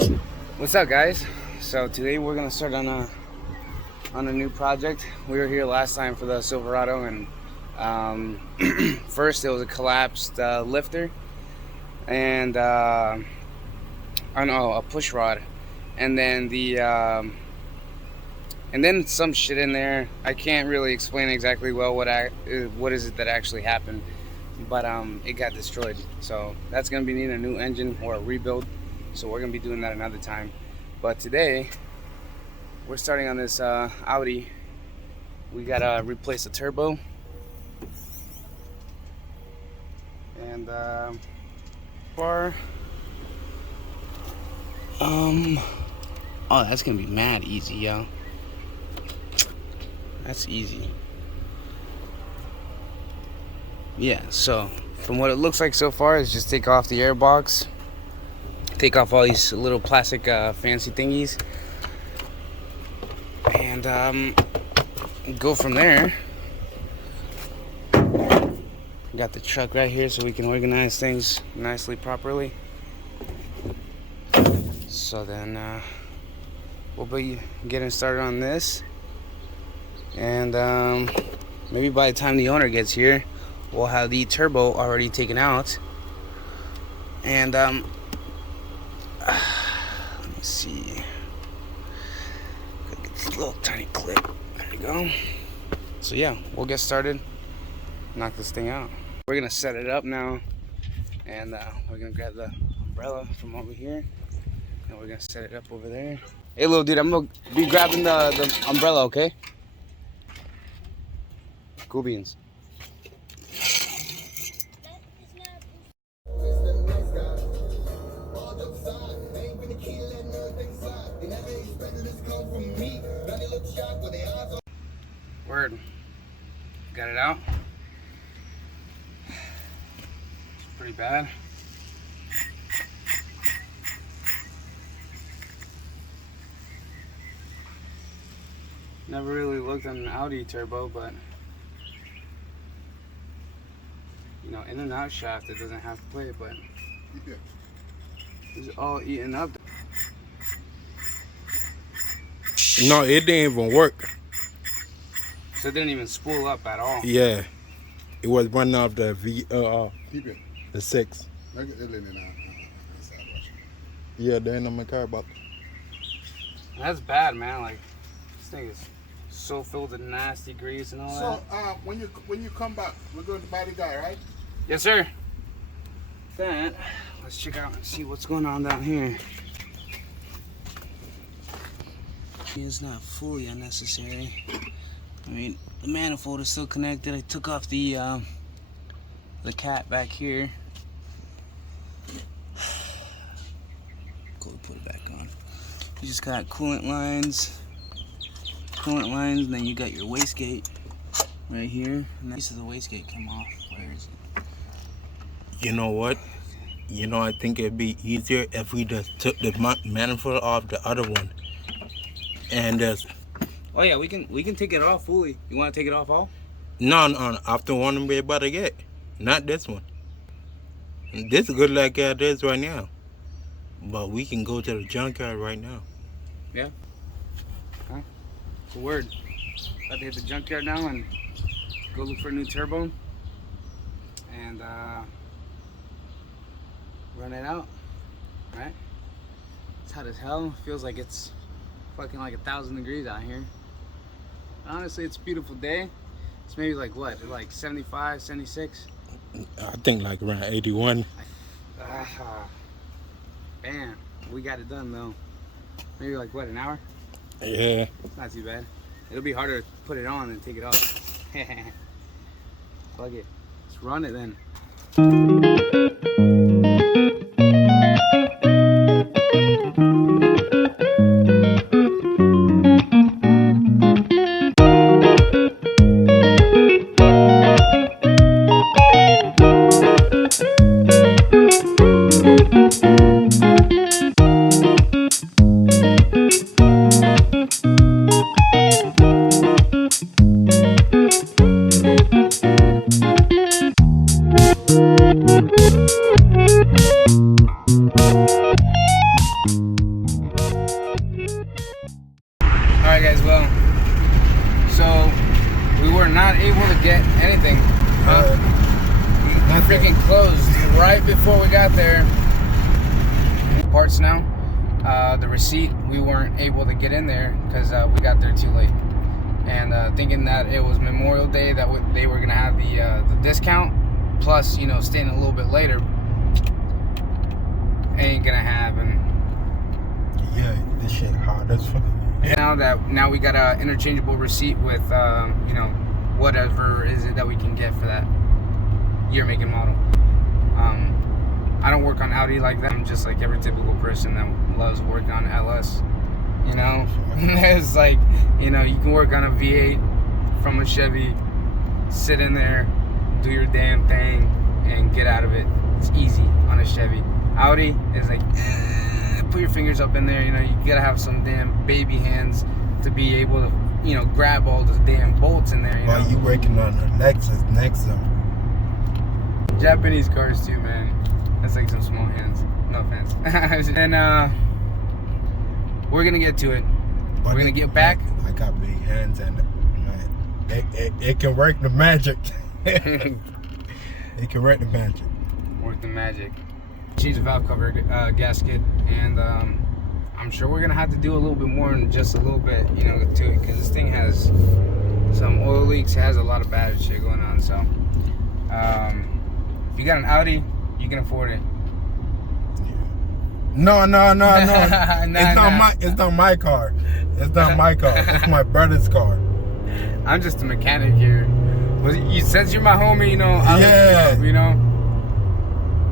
What's up, guys? So today we're gonna start on a new project. We were here last time for the Silverado, and first it was a collapsed lifter, and I know a push rod, and then and then some shit in there. I can't really explain exactly well what is it that actually happened, but it got destroyed. So that's gonna be needing a new engine or a rebuild. So we're gonna be doing that another time. But today we're starting on this Audi. We gotta replace the turbo, and oh, that's gonna be mad easy, yo. That's easy. Yeah, so from what it looks like so far is just take off the airbox, take off all these little plastic fancy thingies, and go from there. Got the truck right here so we can organize things nicely, properly. So then we'll be getting started on this, and maybe by the time the owner gets here, we'll have the turbo already taken out. And let me see, get this little tiny clip. There you go. So yeah, we'll get started, knock this thing out. We're gonna set it up now, and we're gonna grab the umbrella from over here, and we're gonna set it up over there. Hey, little dude, I'm gonna be grabbing the umbrella, okay? Cool beans. Word. Got it out. It's pretty bad. Never really looked at an Audi Turbo, but you know, in and out shaft, it doesn't have to play, but it's all eaten up. No, it didn't even work. So it didn't even spool up at all. Yeah, it was running off the the 6. Yeah, then I'm in car about. That's bad, man. Like, this thing is so filled with nasty grease and all that. So when you come back, we're going to buy the guy, right? Yes, sir. Then let's check out and see what's going on down here. It's not fully unnecessary. I mean, the manifold is still connected. I took off the cap back here. Go put it back on. You just got coolant lines, and then you got your wastegate right here. And piece of the wastegate come off. Where is it? You know what? You know, I think it'd be easier if we just took the manifold off the other one, and just. Oh yeah, we can take it off fully. You want to take it off all? No, off the one we're about to get, not this one. This is good like it is right now, but we can go to the junkyard right now. Yeah. Huh? It's a word. About to hit the junkyard now and go look for a new turbo and run it out. Right? It's hot as hell. Feels like it's fucking like 1,000 degrees out here. Honestly, it's a beautiful day. It's maybe like what, like 75, 76? I think like around 81. Bam, we got it done though. Maybe like what, an hour? Yeah. It's not too bad. It'll be harder to put it on than take it off. Fuck it. Let's run it then. the receipt, we weren't able to get in there because we got there too late. And thinking that it was Memorial Day, that they were gonna have the discount, plus staying a little bit later, ain't gonna happen. Yeah, this shit hard as fuck. Now we got a interchangeable receipt with whatever is it that we can get for that year, make, and model. I don't work on Audi like that. I'm just like every typical person that loves working on LS. It's like, you can work on a V8 from a Chevy, sit in there, do your damn thing, and get out of it. It's easy on a Chevy. Audi is like, put your fingers up in there. You gotta have some damn baby hands to be able to, grab all the damn bolts in there. While you working on a Lexus next though. Japanese cars too, man. That's like some small hands. No offense. And we're gonna get to it. We're gonna get back. I got big hands and it can work the magic. It can work the magic. Work the magic. Change the valve cover gasket, and I'm sure we're gonna have to do a little bit more in just a little bit, to it, because this thing has some oil leaks. It has a lot of bad shit going on. So, if you got an Audi, you can afford it. No. It's not my car. It's not my car. It's my brother's car. I'm just a mechanic here. But since you're my homie, Yeah.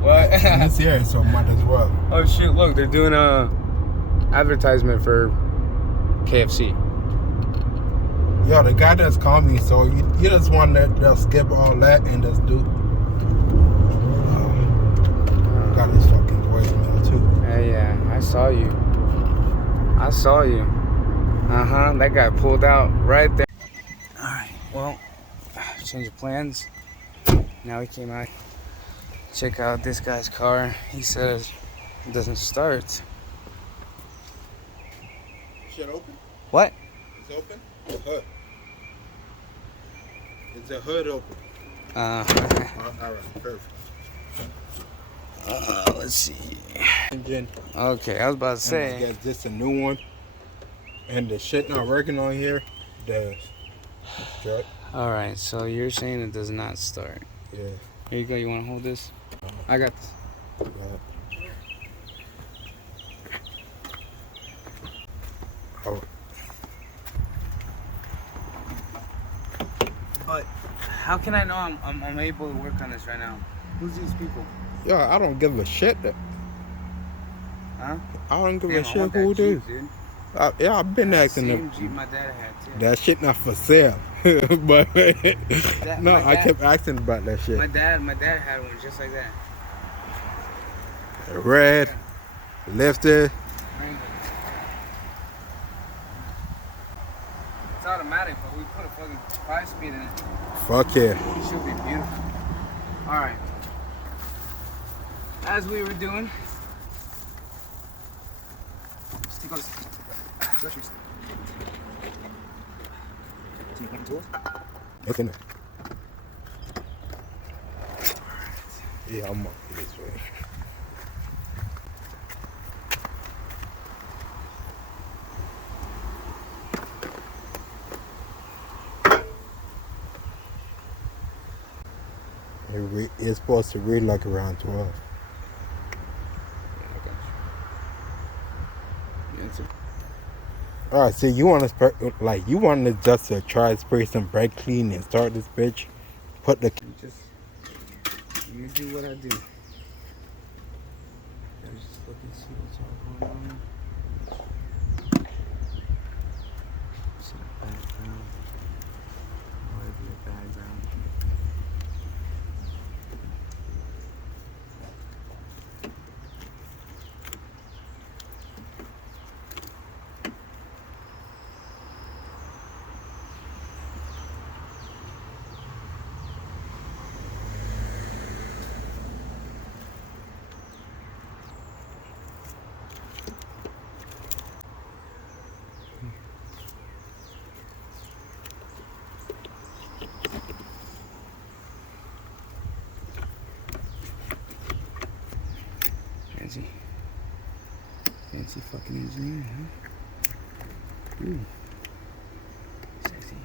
What? This here, so might as well. Oh shoot! Look, they're doing a advertisement for KFC. Yo, the guy that's called me, so you just want to skip all that and just do. Got this fucking voicemail too. Yeah, I saw you. That guy pulled out right there. All right. Well, change of plans. Now he came out. Check out this guy's car. He says it doesn't start. Shit open? What? It's open? The hood. Is the hood open? All right, perfect. Let's see. Engine. Okay, I was about to say. I guess this a new one. And the shit not working on here. The strut. All right, so you're saying it does not start. Yeah. Here you go. You want to hold this? I got this. Oh. But how can I know I'm able to work on this right now? Who's these people? Yo, I don't give a shit. Huh? I don't give Damn, a shit who it is. Yeah, I've been asking them. Same Jeep my dad had too. That shit not for sale. But no, I kept asking about that shit. My dad had one just like that. Red, lifted. It's automatic, but we put a fucking 5-speed in it. Fuck yeah. It should be beautiful. All right. As we were doing, let's take all this groceries. So you want tools? It's in there. Yeah, I'm up this way. It's supposed to read like around 12. Alright, so you want to just try to spray some brake clean and start this bitch? Put the Let me do what I do. I just look and see what's all going on. Some background. Whatever the background. Fancy fucking engineer, huh? Ooh. Sexy.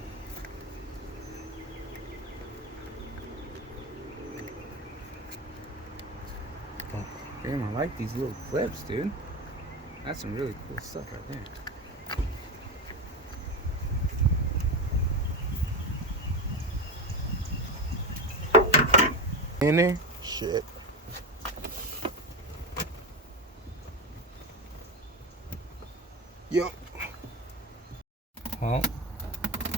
Damn, I like these little clips, dude. That's some really cool stuff right there. In there? Shit. Yo. Well,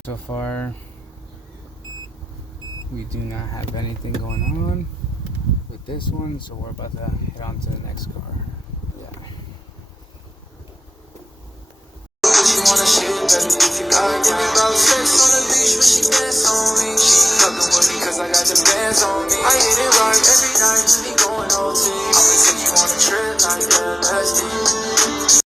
so far we do not have anything going on with this one, so we're about to head on to the next car. Yeah. She wanna shit, baby. I give me about sex on the beach when she dance on me. She cuddling with me cause I got the bands on me. I hit it right every night when we going OT. I'ma take you on a trip like LSD.